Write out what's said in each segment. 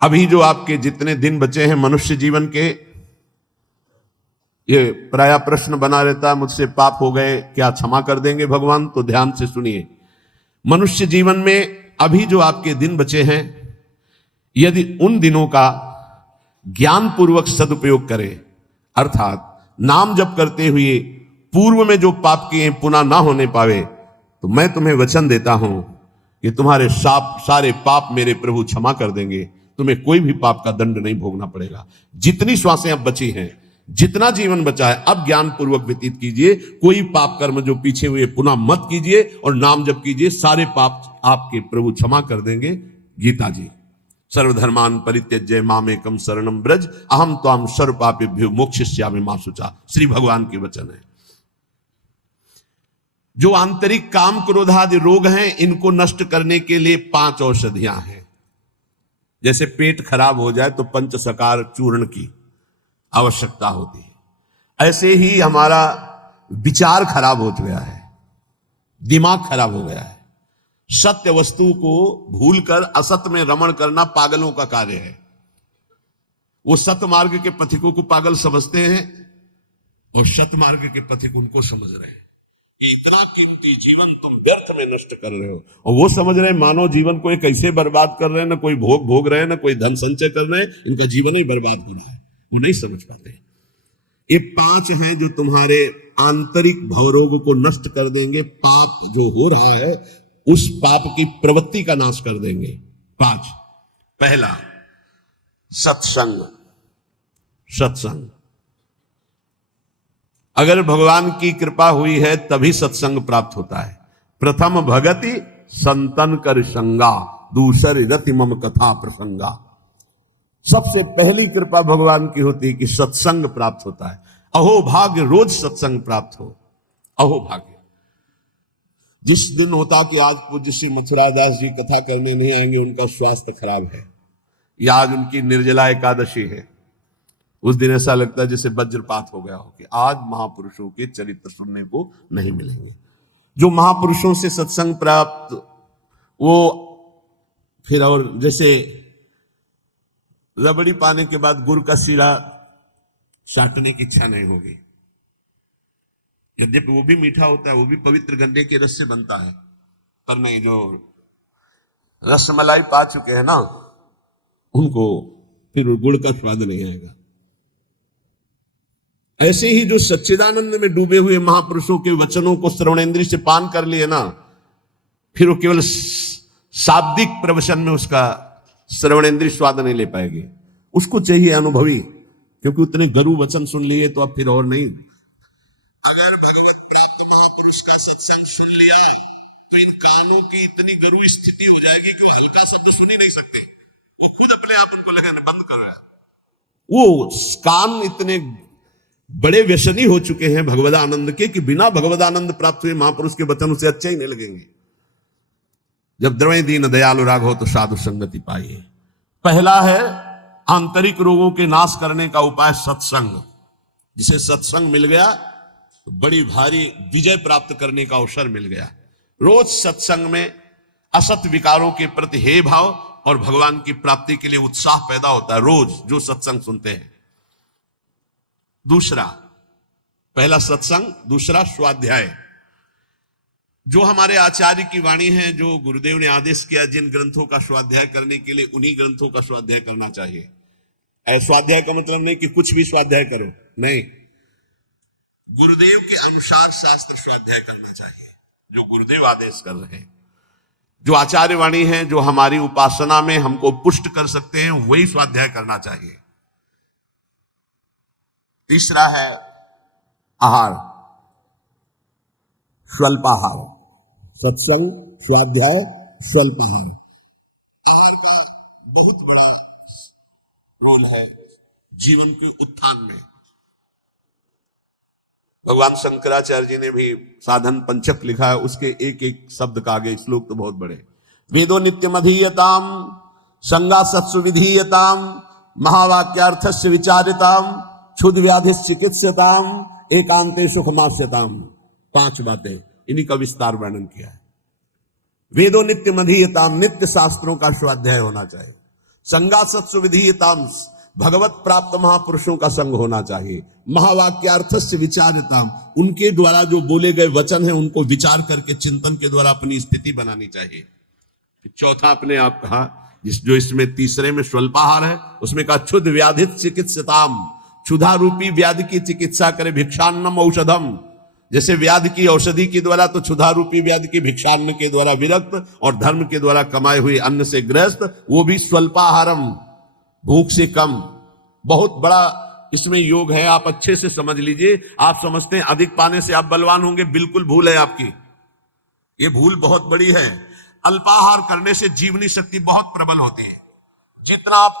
अभी जो आपके जितने दिन बचे हैं मनुष्य जीवन के, ये प्राय प्रश्न बना रहता है, मुझसे पाप हो गए क्या क्षमा कर देंगे भगवान? तो ध्यान से सुनिए, मनुष्य जीवन में अभी जो आपके दिन बचे हैं, यदि उन दिनों का ज्ञान पूर्वक सदुपयोग करें, अर्थात नाम जप करते हुए पूर्व में जो पाप किए पुनः ना होने पावे, तो मैं तुम्हें वचन देता हूं कि तुम्हारे सारे पाप मेरे प्रभु क्षमा कर देंगे। तुम्हें कोई भी पाप का दंड नहीं भोगना पड़ेगा। जितनी श्वासें अब बची हैं, जितना जीवन बचा है, अब ज्ञान पूर्वक व्यतीत कीजिए। कोई पाप कर्म जो पीछे हुए पुनः मत कीजिए और नाम जप कीजिए, सारे पाप आपके प्रभु क्षमा कर देंगे। गीता जी, सर्वधर्मान परित्यज्य मामेकम शरणम ब्रज अहम त्वाम सर्व पापेभ्यो मोक्षयिष्यामि मा शुचा। श्री भगवान के वचन है। जो आंतरिक काम क्रोधादि रोग हैं, इनको नष्ट करने के लिए 5 औषधियां हैं। जैसे पेट खराब हो जाए तो पंचसकार चूर्ण की आवश्यकता होती है, ऐसे ही हमारा विचार खराब हो गया है, दिमाग खराब हो गया है। सत्य वस्तु को भूलकर असत्य में रमण करना पागलों का कार्य है। वो सत्य मार्ग के पथिकों को पागल समझते हैं और सत्य मार्ग के पथिक उनको समझ रहे हैं कि इतना कीमती जीवन तुम व्यर्थ में नष्ट कर रहे हो। और वो समझ रहे हैं मानव जीवन को एक कैसे बर्बाद कर रहे हैं, ना कोई भोग भोग रहे हैं, ना कोई धन संचय कर रहे हैं, इनका जीवन ही बर्बाद हो रहा है। वो नहीं समझ पाते। ये 5 हैं जो तुम्हारे आंतरिक भवरोग को नष्ट कर देंगे। पाप जो हो रहा है उस पाप की प्रवृत्ति का नाश कर देंगे। 5, पहला सत्संग। सत्संग, अगर भगवान की कृपा हुई है तभी सत्संग प्राप्त होता है। प्रथम भगति संतन कर संगा, दूसरी रति मम कथा प्रसंगा। सबसे पहली कृपा भगवान की होती है कि सत्संग प्राप्त होता है। अहो भाग्य रोज सत्संग प्राप्त हो। अहो भाग्य। जिस दिन होता कि आज पूज्य श्री मथुरादास जी कथा करने नहीं आएंगे, उनका स्वास्थ्य खराब है, या आज उनकी निर्जला एकादशी है, उस दिन ऐसा लगता है जैसे वज्रपात हो गया हो कि आज महापुरुषों के चरित्र सुनने को नहीं मिलेंगे। जो महापुरुषों से सत्संग प्राप्त, वो फिर और जैसे रबड़ी पाने के बाद गुड़ का शीरा चाटने की इच्छा नहीं होगी। यद्यपि वो भी मीठा होता है, वो भी पवित्र गन्ने के रस से बनता है, पर नहीं, जो रसमलाई पा चुके हैं ना, उनको फिर गुड़ का स्वाद नहीं आएगा। ऐसे ही जो सच्चिदानंद में डूबे हुए महापुरुषों के वचनों को श्रवणेंद्रिय से पान कर लिए ना, फिर वो केवल शाब्दिक प्रवचन में उसका श्रवणेंद्रिय स्वाद नहीं ले पाएगी। उसको चाहिए अनुभवी, क्योंकि उतने गरु वचन सुन लिए तो अब फिर और नहीं। अगर भगवत प्राप्त महापुरुष का सत्संग सुन लिया तो इन कानों की इतनी गरु स्थिति हो जाएगी कि वो हल्का शब्द सुन ही नहीं सकते। वो खुद अपने आप उनको लगाना बंद कर रहा है। वो कान इतने बड़े व्यसनी हो चुके हैं भगवदानंद के कि बिना भगवदानंद प्राप्त हुए महापुरुष के वचन उसे अच्छे ही नहीं लगेंगे। जब द्रवै दीन दयालु राघव तो साधु संगति पाइए। पहला है आंतरिक रोगों के नाश करने का उपाय सत्संग। जिसे सत्संग मिल गया तो बड़ी भारी विजय प्राप्त करने का अवसर मिल गया। रोज सत्संग में असत विकारों के प्रति हे भाव और भगवान की प्राप्ति के लिए उत्साह पैदा होता है, रोज जो सत्संग सुनते हैं। दूसरा, पहला सत्संग, दूसरा स्वाध्याय। जो हमारे आचार्य की वाणी है, जो गुरुदेव ने आदेश किया जिन ग्रंथों का स्वाध्याय करने के लिए, उन्हीं ग्रंथों का स्वाध्याय करना चाहिए। स्वाध्याय का मतलब नहीं कि कुछ भी स्वाध्याय करो, नहीं, गुरुदेव के अनुसार शास्त्र स्वाध्याय करना चाहिए, जो गुरुदेव आदेश कर रहे हैं। जो आचार्य वाणी है, जो हमारी उपासना में हमको पुष्ट कर सकते हैं, वही स्वाध्याय करना चाहिए। तीसरा है आहार, स्वल्पाहार। सत्संग, स्वाध्याय, स्वल्पाहार। आहार का बहुत बड़ा रोल है जीवन के उत्थान में। भगवान शंकराचार्य जी ने भी साधन पंचक लिखा है, उसके एक एक शब्द का आगे श्लोक तो बहुत बड़े। वेदो नित्यम अधीयताम संगा सत्सु विधीयताम महावाक्यार्थस्य विचारिताम क्षुद व्याधि चिकित्सताम एकांते सुखमास्यताम। 5 बातें, इन्हीं का विस्तार वर्णन किया है। वेदो नित्य मधीयताम, नित्य शास्त्रों का स्वाध्याय होना चाहिए। संगासत्सु विधीयताम, भगवत प्राप्त महापुरुषों का संग होना चाहिए। महावाक्यार्थस्य विचारताम, उनके द्वारा जो बोले गए वचन है उनको विचार करके चिंतन के द्वारा अपनी स्थिति बनानी चाहिए। चौथा अपने आप कहा, जो इसमें तीसरे में स्वल्पाहार है उसमें कहा क्षुध व्याधित चिकित्सताम, क्षुधा रूपी व्याधि की चिकित्सा करे, भिक्षान्नम औषधम, जैसे व्याधि की औषधि के द्वारा तो क्षुधा रूपी व्याधि की भिक्षान्न के द्वारा विरक्त और धर्म के द्वारा कमाए हुए अन्न से ग्रस्त, वो भी स्वल्पाहारम, भूख से कम। बहुत बड़ा इसमें योग है, आप अच्छे से समझ लीजिए। आप समझते हैं अधिक पाने से आप बलवान होंगे, बिल्कुल भूल है आपकी, ये भूल बहुत बड़ी है। अल्पाहार करने से जीवनी शक्ति बहुत प्रबल होती है। जितना आप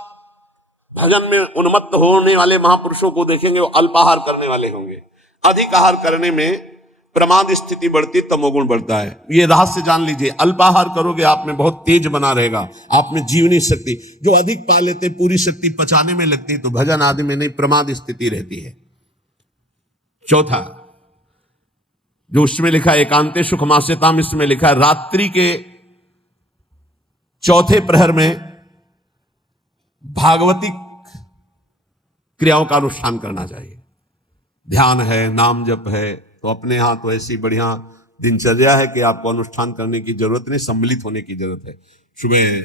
भजन में उन्मत्त होने वाले महापुरुषों को देखेंगे वो अल्पाहार करने वाले होंगे। अधिक आहार करने में प्रमाद स्थिति बढ़ती, तमोगुण बढ़ता है। ये रहस्य जान लीजिए, अल्पाहार करोगे आप में बहुत तेज बना रहेगा, आप में जीवनी शक्ति। जो अधिक पा लेते पूरी शक्ति पचाने में लगती, तो भजन आदि में नहीं, प्रमाद स्थिति रहती है। चौथा जो उसमें लिखा एकांते सुख मास्यताम, इसमें लिखा रात्रि के चौथे प्रहर में भागवतिक क्रियाओं का अनुष्ठान करना चाहिए। ध्यान है, नाम जप है, तो अपने यहां तो ऐसी बढ़िया दिनचर्या है कि आपको अनुष्ठान करने की जरूरत नहीं, सम्मिलित होने की जरूरत है। सुबह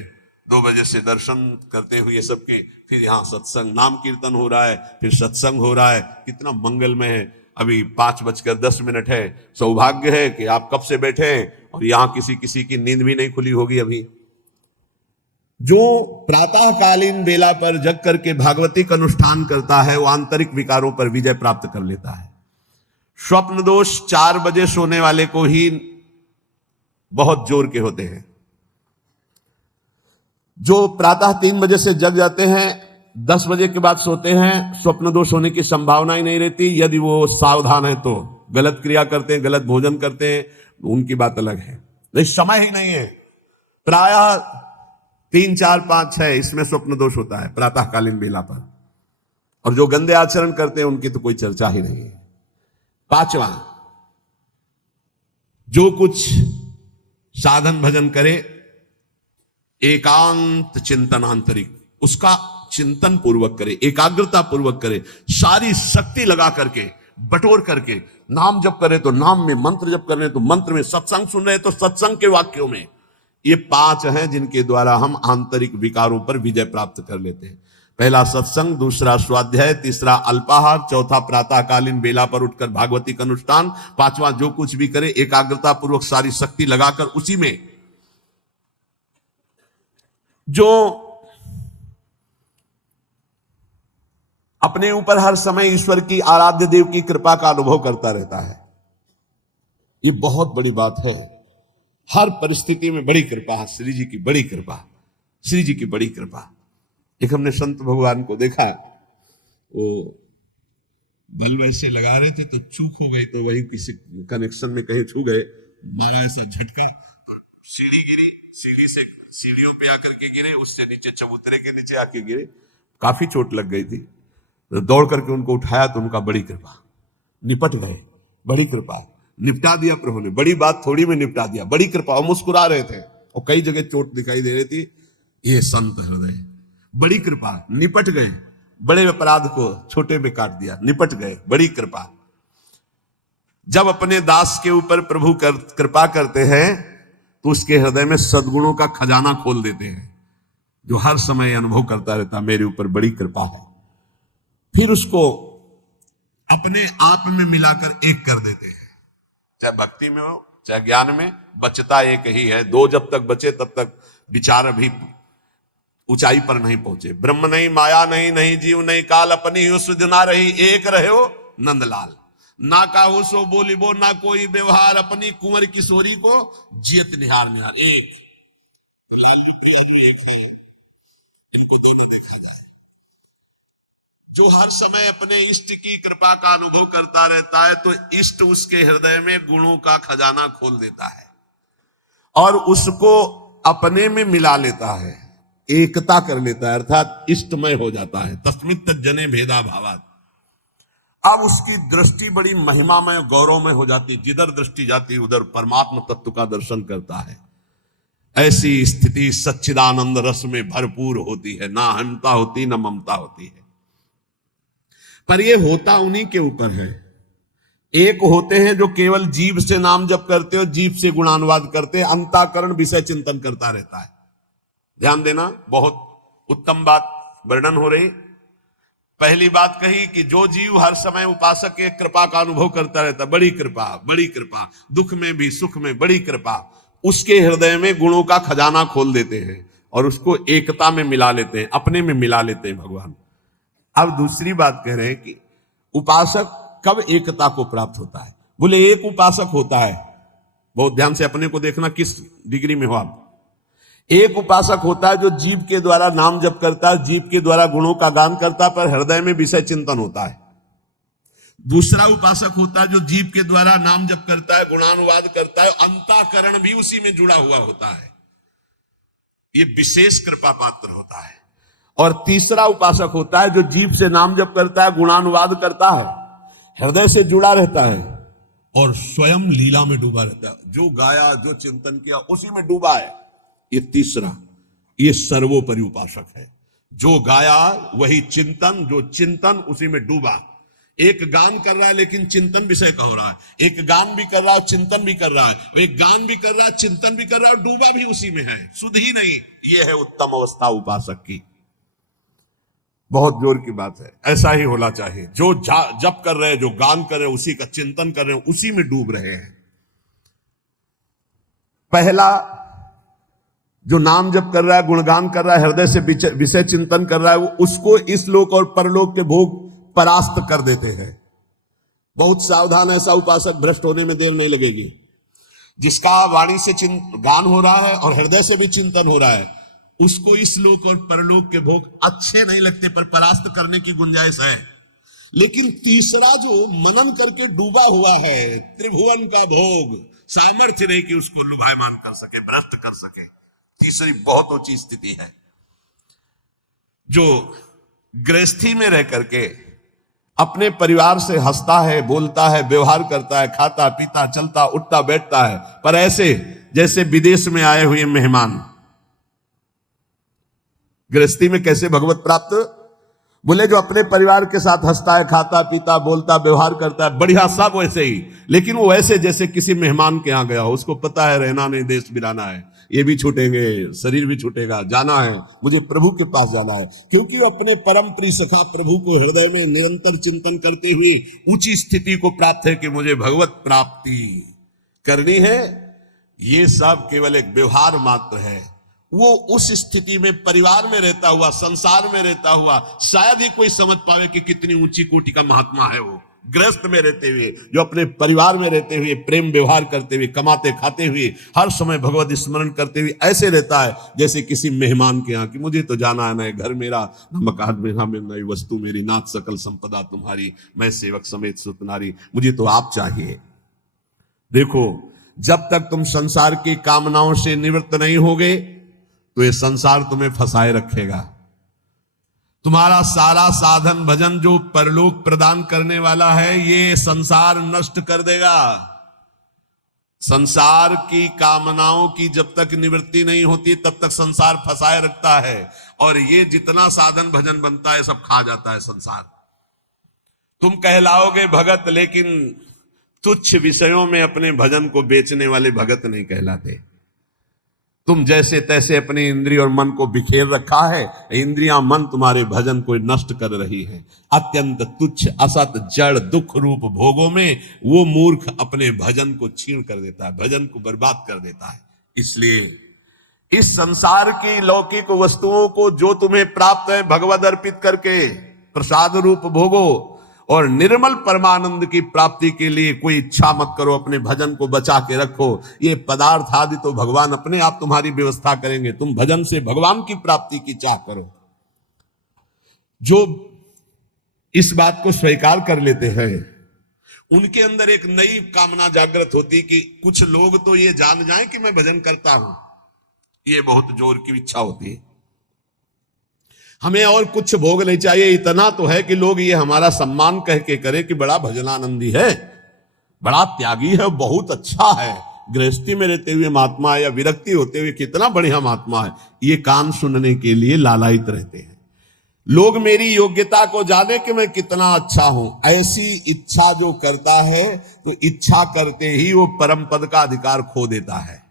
2 बजे से दर्शन करते हुए सबके, फिर यहाँ सत्संग, नाम कीर्तन हो रहा है, फिर सत्संग हो रहा है, कितना मंगलमय है। अभी 5:10 है। सौभाग्य है कि आप कब से बैठे हैं और यहाँ किसी की नींद भी नहीं खुली होगी अभी। जो प्रातःकालीन बेला पर जग करके भागवतिक अनुष्ठान करता है वो आंतरिक विकारों पर विजय प्राप्त कर लेता है। स्वप्न दोष 4 बजे सोने वाले को ही बहुत जोर के होते हैं। जो प्रातः 3 बजे से जग जाते हैं, 10 बजे के बाद सोते हैं, स्वप्न दोष होने की संभावना ही नहीं रहती। यदि वो सावधान है तो गलत क्रिया करते हैं, गलत भोजन करते हैं, उनकी बात अलग है। लेकिन समय ही नहीं है। प्रायः 3, 4, 5, 6 इसमें स्वप्न दोष होता है प्रातःकालीन बेला पर। और जो गंदे आचरण करते हैं उनकी तो कोई चर्चा ही नहीं है। 5वां, जो कुछ साधन भजन करे एकांत चिंतन आंतरिक, उसका चिंतन पूर्वक करे, एकाग्रता पूर्वक करे, सारी शक्ति लगा करके, बटोर करके। नाम जप करे तो नाम में, मंत्र जप कर रहे तो मंत्र में, सत्संग सुन रहे तो सत्संग के वाक्यों में। ये 5 हैं जिनके द्वारा हम आंतरिक विकारों पर विजय प्राप्त कर लेते हैं। पहला सत्संग, दूसरा स्वाध्याय, तीसरा अल्पाहार, चौथा प्रातःकालीन बेला पर उठकर भागवतिक अनुष्ठान, 5वां जो कुछ भी करे एकाग्रता पूर्वक सारी शक्ति लगाकर उसी में। जो अपने ऊपर हर समय ईश्वर की, आराध्य देव की कृपा का अनुभव करता रहता है, ये बहुत बड़ी बात है। हर परिस्थिति में बड़ी कृपा, श्री जी की बड़ी कृपा, श्री जी की बड़ी कृपा। एक हमने संत भगवान को देखा, वो बल्ब ऐसे लगा रहे थे तो चूक हो गई, तो वही किसी कनेक्शन में कहीं छू गए, मारा ऐसा झटका, तो सीढ़ी गिरी, सीढ़ी से सीढ़ियों पे आकर के गिरे, उससे नीचे चबूतरे के नीचे आके गिरे, काफी चोट लग गई थी। तो दौड़ करके उनको उठाया तो उनका बड़ी कृपा, निपट गए, बड़ी कृपा, निपटा दिया प्रभु ने। बड़ी बात थोड़ी में निपटा दिया, बड़ी कृपा। और मुस्कुरा रहे थे और कई जगह चोट दिखाई दे रही थी। ये संत हृदय, बड़ी कृपा, निपट गए। बड़े अपराध को छोटे में काट दिया, निपट गए, बड़ी कृपा। जब अपने दास के ऊपर प्रभु कृपा करते हैं तो उसके हृदय में सद्गुणों का खजाना खोल देते हैं, जो हर समय अनुभव करता रहता मेरे ऊपर बड़ी कृपा है। फिर उसको अपने आप में मिलाकर एक कर देते हैं, चाहे भक्ति में हो चाहे ज्ञान में, बचता एक ही है। 2 जब तक बचे तब तक विचार अभी ऊंचाई पर नहीं पहुंचे। ब्रह्म नहीं, माया नहीं, नहीं जीव नहीं काल, अपनी ही सुध ना रही, एक रहे हो नंदलाल। ना काहू सो बोलिबो ना कोई व्यवहार, अपनी कुंवर किशोरी को जियत निहार निहार। एक लालू प्रिया एक है, इनको दोनों देखा जाए। जो हर समय अपने इष्ट की कृपा का अनुभव करता रहता है तो इष्ट उसके हृदय में गुणों का खजाना खोल देता है और उसको अपने में मिला लेता है, एकता कर लेता है, अर्थात इष्टमय हो जाता है। तस्मित् जने भेदा भावात। अब उसकी दृष्टि बड़ी महिमामय, गौरवमय हो जाती, जिधर दृष्टि जाती उधर परमात्मा तत्व का दर्शन करता है। ऐसी स्थिति सच्चिदानंद रस में भरपूर होती है, ना अहंता होती ना ममता होती है। पर यह होता उन्हीं के ऊपर है। एक होते हैं जो केवल जीभ से नाम जप करते हो, जीभ से गुणानुवाद करते हैं, अंतःकरण विषय चिंतन करता रहता है। ध्यान देना, बहुत उत्तम बात वर्णन हो रही। पहली बात कही कि जो जीव हर समय उपासक के कृपा का अनुभव करता रहता, बड़ी कृपा बड़ी कृपा, दुख में भी सुख में बड़ी कृपा, उसके हृदय में गुणों का खजाना खोल देते हैं और उसको एकता में मिला लेते हैं, अपने में मिला लेते हैं भगवान। अब दूसरी बात कह रहे हैं कि उपासक कब एकता को प्राप्त होता है। बोले एक उपासक होता है, बहुत ध्यान से अपने को देखना किस डिग्री में हो आप। एक उपासक होता है जो जीव के द्वारा नाम जप करता है, जीव के द्वारा गुणों का गान करता है, पर हृदय में विषय चिंतन होता है। दूसरा उपासक होता है जो जीव के द्वारा नाम जप करता है, गुणानुवाद करता है, अंतःकरण भी उसी में जुड़ा हुआ होता है, ये विशेष कृपा पात्र होता है। और तीसरा उपासक होता है जो जीव से नाम जप करता है, गुणानुवाद करता है, हृदय से जुड़ा रहता है और स्वयं लीला में डूबा रहता है। जो गाया, जो चिंतन किया, उसी में डूबा है। ये तीसरा, ये सर्वोपरि उपासक है। जो गाया वही चिंतन, जो चिंतन उसी में डूबा। एक गान कर रहा है लेकिन चिंतन विषय का हो रहा है, एक गान भी कर रहा है, चिंतन भी कर रहा है, एक गान भी कर रहा है, चिंतन भी कर रहा है, डूबा भी उसी में है, सुध ही नहीं। ये है उत्तम अवस्था उपासक की। बहुत जोर की बात है, ऐसा ही होना चाहिए। जो जप कर रहे हैं, जो गान कर रहे हैं, उसी का चिंतन कर रहे हैं, उसी में डूब रहे हैं। पहला जो नाम जप कर रहा है, गुणगान कर रहा है, हृदय से विषय चिंतन कर रहा है, वो उसको इस लोक और परलोक के भोग परास्त कर देते हैं। बहुत सावधान, ऐसा उपासक भ्रष्ट होने में देर नहीं लगेगी। जिसका वाणी से गान हो रहा है और हृदय से भी चिंतन हो रहा है, उसको इस लोक और परलोक के भोग अच्छे नहीं लगते, पर परास्त करने की गुंजाइश है। लेकिन तीसरा जो मनन करके डूबा हुआ है, त्रिभुवन का भोग, सामर्थ्य नहीं कि उसको लुभायमान कर सके, भ्रष्ट कर सके। तीसरी बहुत ऊंची स्थिति है। जो गृहस्थी में रह करके अपने परिवार से हंसता है, बोलता है, व्यवहार करता है, खाता पीता, चलता उठता बैठता है, पर ऐसे जैसे विदेश में आए हुए मेहमान। गृहस्थी में कैसे भगवत प्राप्त? बोले जो अपने परिवार के साथ हंसता है, खाता पीता, बोलता, व्यवहार करता है, बढ़िया, सब वैसे ही, लेकिन वो वैसे जैसे किसी मेहमान के यहां गया हो। उसको पता है रहना नहीं, देश बिराना है, ये भी छूटेंगे, शरीर भी छूटेगा, जाना है, मुझे प्रभु के पास जाना है। क्योंकि अपने परम प्रिय सखा प्रभु को हृदय में निरंतर चिंतन करते हुए ऊंची स्थिति को प्राप्त है कि मुझे भगवत प्राप्ति करनी है। ये सब केवल एक व्यवहार मात्र है। वो उस स्थिति में परिवार में रहता हुआ, संसार में रहता हुआ शायद ही कोई समझ पावे कि कितनी ऊंची कोटि का महात्मा है वो। गृहस्थ में रहते हुए, जो अपने परिवार में रहते हुए प्रेम व्यवहार करते हुए, कमाते खाते हुए, हर समय भगवत स्मरण करते हुए ऐसे रहता है जैसे किसी मेहमान के यहाँ कि मुझे तो जाना है, ना घर मेरा, ना मकान मेरा, नई वस्तु मेरी, नाथ सकल संपदा तुम्हारी, मैं सेवक समेत सुत नारी, मुझे तो आप चाहिए। देखो, जब तक तुम संसार की कामनाओं से निवृत्त नहीं होगे तो ये संसार तुम्हें फंसाए रखेगा। तुम्हारा सारा साधन भजन जो परलोक प्रदान करने वाला है, ये संसार नष्ट कर देगा। संसार की कामनाओं की जब तक निवृत्ति नहीं होती तब तक संसार फंसाए रखता है, और ये जितना साधन भजन बनता है सब खा जाता है संसार। तुम कहलाओगे भगत, लेकिन तुच्छ विषयों में अपने भजन को बेचने वाले भगत नहीं कहलाते। तुम जैसे तैसे अपनी इंद्रिय और मन को बिखेर रखा है, इंद्रियां मन तुम्हारे भजन को नष्ट कर रही है। अत्यंत तुच्छ असत जड़ दुख रूप भोगों में वो मूर्ख अपने भजन को छीन कर देता है, भजन को बर्बाद कर देता है। इसलिए इस संसार की लौकिक वस्तुओं को जो तुम्हें प्राप्त है भगवद अर्पित करके प्रसाद रूप भोगो, और निर्मल परमानंद की प्राप्ति के लिए कोई इच्छा मत करो, अपने भजन को बचा के रखो। ये पदार्थ आदि तो भगवान अपने आप तुम्हारी व्यवस्था करेंगे, तुम भजन से भगवान की प्राप्ति की चाह करो। जो इस बात को स्वीकार कर लेते हैं उनके अंदर एक नई कामना जागृत होती कि कुछ लोग तो ये जान जाएं कि मैं भजन करता हूं, ये बहुत जोर की इच्छा होती है। हमें और कुछ भोग नहीं चाहिए, इतना तो है कि लोग ये हमारा सम्मान कह के करे कि बड़ा भजनानंदी है, बड़ा त्यागी है, बहुत अच्छा है, गृहस्थी में रहते हुए महात्मा है या विरक्ति होते हुए कितना बढ़िया महात्मा है, ये कान सुनने के लिए लालायित रहते हैं। लोग मेरी योग्यता को जाने कि मैं कितना अच्छा हूं, ऐसी इच्छा जो करता है तो इच्छा करते ही वो परम पद का अधिकार खो देता है।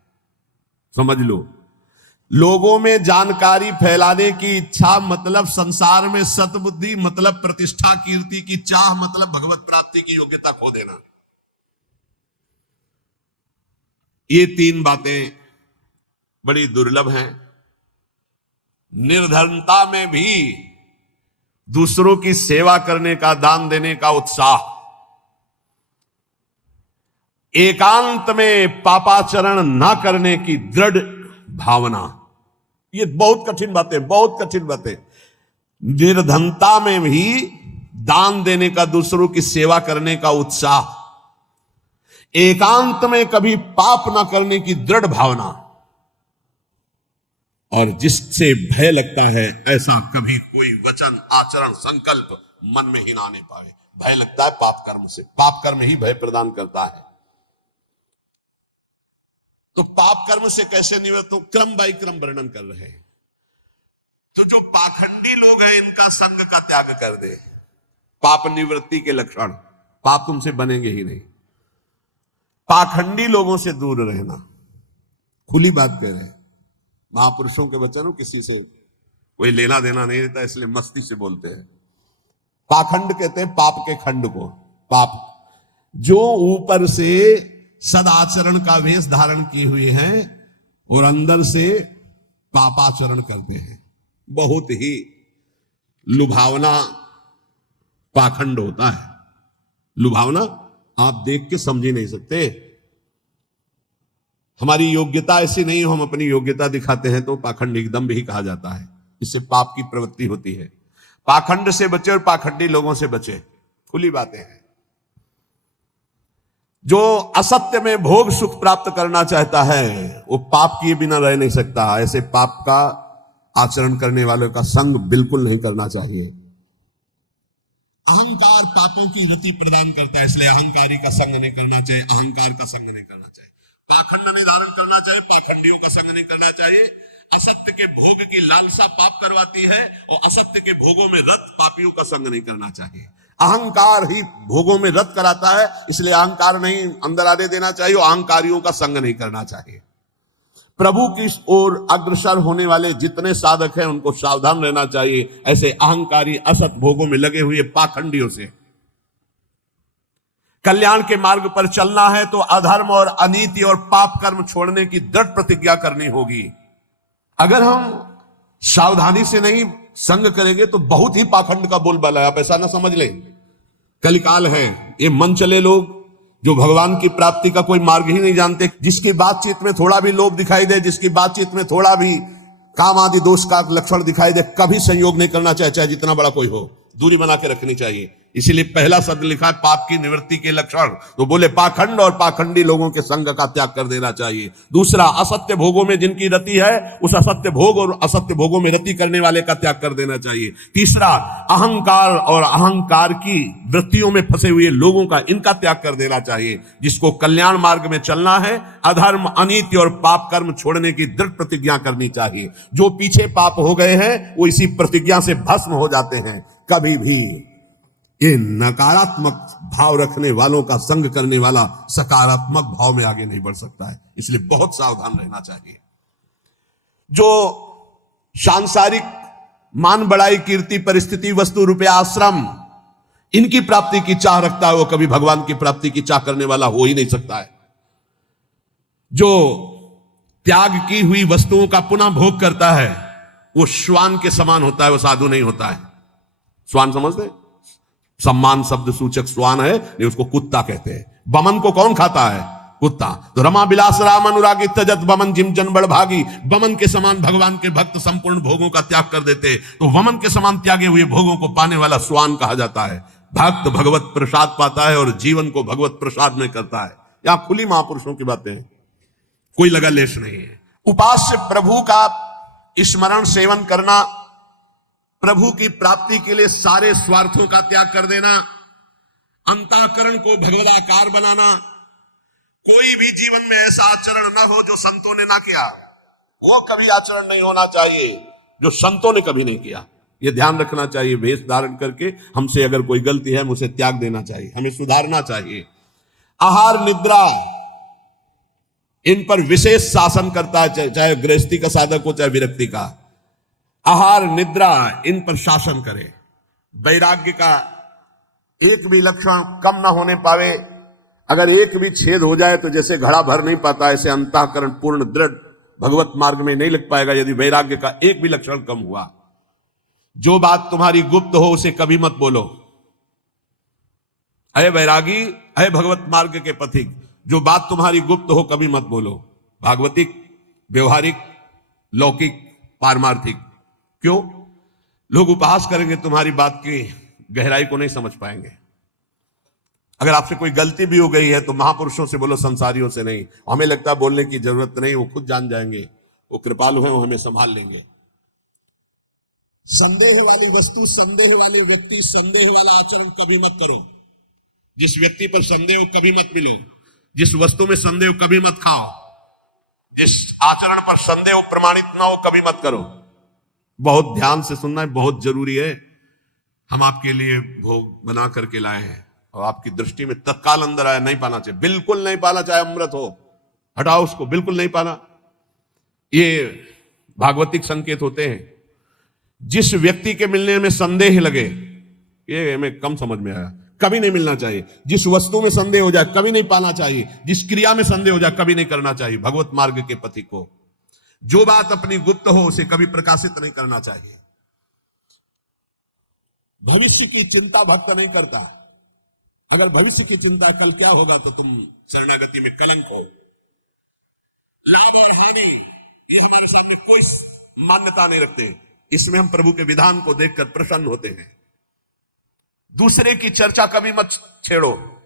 समझ लो, लोगों में जानकारी फैलाने की इच्छा मतलब संसार में सतबुद्धि, मतलब प्रतिष्ठा कीर्ति की चाह, मतलब भगवत प्राप्ति की योग्यता खो देना। ये तीन बातें बड़ी दुर्लभ हैं। निर्धनता में भी दूसरों की सेवा करने का, दान देने का उत्साह, एकांत में पापाचरण ना करने की दृढ़ भावना, ये बहुत कठिन बातें, बहुत कठिन बातें। निर्धनता में भी दान देने का, दूसरों की सेवा करने का उत्साह, एकांत में कभी पाप ना करने की दृढ़ भावना, और जिससे भय लगता है ऐसा कभी कोई वचन, आचरण, संकल्प मन में ही ना आने पाए। भय लगता है पाप कर्म से, पाप कर्म ही भय प्रदान करता है। तो पाप कर्म से कैसे निवृत्त हो, क्रम बाई क्रम वर्णन कर रहे हैं। तो जो पाखंडी लोग हैं इनका संग का त्याग कर दे, पाप निवृत्ति के लक्षण, पाप तुमसे बनेंगे ही नहीं। पाखंडी लोगों से दूर रहना, खुली बात कह रहे हैं। महापुरुषों के वचन किसी से कोई लेना देना नहीं रहता, इसलिए मस्ती से बोलते हैं। पाखंड कहते हैं पाप के खंड को। पाप जो ऊपर से सदाचरण का वेश धारण किए हुए हैं और अंदर से पापाचरण करते हैं, बहुत ही लुभावना पाखंड होता है। लुभावना आप देख के समझ ही नहीं सकते। हमारी योग्यता ऐसी नहीं हो, हम अपनी योग्यता दिखाते हैं तो पाखंड एकदम भी कहा जाता है। इससे पाप की प्रवृत्ति होती है। पाखंड से बचे और पाखंडी लोगों से बचे, खुली बातें हैं। जो असत्य में भोग सुख प्राप्त करना चाहता है वो पाप किए बिना रह नहीं सकता। ऐसे पाप का आचरण करने वालों का संग बिल्कुल नहीं करना चाहिए। अहंकार पापों की रति प्रदान करता है, इसलिए अहंकारी का संग नहीं करना चाहिए, अहंकार का संग नहीं करना चाहिए। पाखंड नहीं धारण करना चाहिए, पाखंडियों का संग नहीं करना चाहिए। असत्य के भोग की लालसा पाप करवाती है और असत्य के भोगों में रत पापियों का संग नहीं करना चाहिए। अहंकार ही भोगों में रत कराता है, इसलिए अहंकार नहीं अंदर आने देना चाहिए और अहंकारियों का संग नहीं करना चाहिए। प्रभु की ओर अग्रसर होने वाले जितने साधक हैं उनको सावधान रहना चाहिए ऐसे अहंकारी असत भोगों में लगे हुए पाखंडियों से। कल्याण के मार्ग पर चलना है तो अधर्म और अनीति और पाप कर्म छोड़ने की दृढ़ प्रतिज्ञा करनी होगी। अगर हम सावधानी से नहीं संग करेंगे तो बहुत ही पाखंड का बोलबाला है। आप ऐसा ना समझ लें, कलिकाल है, ये मन चले लोग जो भगवान की प्राप्ति का कोई मार्ग ही नहीं जानते, जिसकी बातचीत में थोड़ा भी लोभ दिखाई दे, जिसकी बातचीत में थोड़ा भी काम आदि दोष का लक्षण दिखाई दे, कभी संयोग नहीं करना चाहिए, चाहे जितना बड़ा कोई हो, दूरी बना के रखनी चाहिए। इसीलिए पहला शब्द लिखा है पाप की निवृत्ति के लक्षण, तो बोले पाखंड और पाखंडी लोगों के संग का त्याग कर देना चाहिए। दूसरा, असत्य भोगों में जिनकी रति है उस असत्य भोग और असत्य भोगों में रति करने वाले का त्याग कर देना चाहिए। तीसरा, अहंकार और अहंकार की वृत्तियों में फंसे हुए लोगों का, इनका त्याग कर देना चाहिए। जिसको कल्याण मार्ग में चलना है अधर्म अनीति और पाप कर्म छोड़ने की दृढ़ प्रतिज्ञा करनी चाहिए। जो पीछे पाप हो गए हैं वो इसी प्रतिज्ञा से भस्म हो जाते हैं। कभी भी ये नकारात्मक भाव रखने वालों का संग करने वाला सकारात्मक भाव में आगे नहीं बढ़ सकता है, इसलिए बहुत सावधान रहना चाहिए। जो सांसारिक मान बढ़ाई कीर्ति परिस्थिति वस्तु रुपया आश्रम इनकी प्राप्ति की चाह रखता है वो कभी भगवान की प्राप्ति की चाह करने वाला हो ही नहीं सकता है। जो त्याग की हुई वस्तुओं का पुनः भोग करता है वो श्वान के समान होता है, वो साधु नहीं होता है। श्वान समझते, सम्मान शब्द सूचक श्वान है, नहीं उसको कुत्ता कहते हैं। बमन को कौन खाता है? कुत्ता। तो रमा बिलास राम अनुरागी तजत बमन जिम जन बड़ भागी, बमन के समान भगवान के भक्त संपूर्ण भोगों का त्याग कर देते, तो वमन के समान त्यागे हुए भोगों को पाने वाला श्वान कहा जाता है। भक्त भगवत प्रसाद पाता है और जीवन को भगवत प्रसाद में करता है। यहां खुली महापुरुषों की बातें हैं, कोई लगा लेश नहीं है। उपास्य प्रभु का स्मरण सेवन करना, प्रभु की प्राप्ति के लिए सारे स्वार्थों का त्याग कर देना, अंतःकरण को भगवदाकार बनाना, कोई भी जीवन में ऐसा आचरण ना हो जो संतों ने ना किया। वो कभी आचरण नहीं होना चाहिए जो संतों ने कभी नहीं किया। ये ध्यान रखना चाहिए। वेश धारण करके हमसे अगर कोई गलती है, मुझे त्याग देना चाहिए, हमें सुधारना चाहिए। आहार निद्रा, इन पर विशेष शासन करता है, चाहे गृहस्थी का साधक हो चाहे विरक्ति का। आहार निद्रा, इन पर शासन करे। वैराग्य का एक भी लक्षण कम ना होने पावे। अगर एक भी छेद हो जाए तो जैसे घड़ा भर नहीं पाता, ऐसे अंतःकरण पूर्ण दृढ़ भगवत मार्ग में नहीं लग पाएगा यदि वैराग्य का एक भी लक्षण कम हुआ। जो बात तुम्हारी गुप्त हो उसे कभी मत बोलो। अय वैरागी, अय भगवत मार्ग के पथिक, जो बात तुम्हारी गुप्त हो कभी मत बोलो। भागवतिक, व्यवहारिक, लौकिक, पारमार्थिक। क्यों? लोग उपहास करेंगे, तुम्हारी बात की गहराई को नहीं समझ पाएंगे। अगर आपसे कोई गलती भी हो गई है तो महापुरुषों से बोलो, संसारियों से नहीं। हमें लगता है बोलने की जरूरत नहीं, वो खुद जान जाएंगे, वो कृपालु हैं, वो हमें संभाल लेंगे। संदेह वाली वस्तु, संदेह वाले व्यक्ति, संदेह वाला आचरण कभी मत करो। जिस व्यक्ति पर संदेह हो कभी मत मिलो, जिस वस्तु में संदेह हो कभी मत खाओ, जिस आचरण पर संदेह प्रमाणित ना हो कभी मत करो। बहुत ध्यान से सुनना है, बहुत जरूरी है। हम आपके लिए भोग बना करके लाए हैं और आपकी दृष्टि में तत्काल अंदर आया, नहीं पाना चाहिए, बिल्कुल नहीं पाना, चाहे अमृत हो, हटाओ उसको, बिल्कुल नहीं पाना। ये भागवतिक संकेत होते हैं। जिस व्यक्ति के मिलने में संदेह लगे, ये हमें कम समझ में आया, कभी नहीं मिलना चाहिए। जिस वस्तु में संदेह हो जाए कभी नहीं पाना चाहिए। जिस क्रिया में संदेह हो जाए कभी नहीं करना चाहिए। भगवत मार्ग के पथि को जो बात अपनी गुप्त हो उसे कभी प्रकाशित नहीं करना चाहिए। भविष्य की चिंता भक्त नहीं करता। अगर भविष्य की चिंता कल क्या होगा तो तुम शरणागति में कलंक हो। लाभ और हानि ये हमारे सामने कोई मान्यता नहीं रखते। इसमें हम प्रभु के विधान को देखकर प्रसन्न होते हैं। दूसरे की चर्चा कभी मत छेड़ो।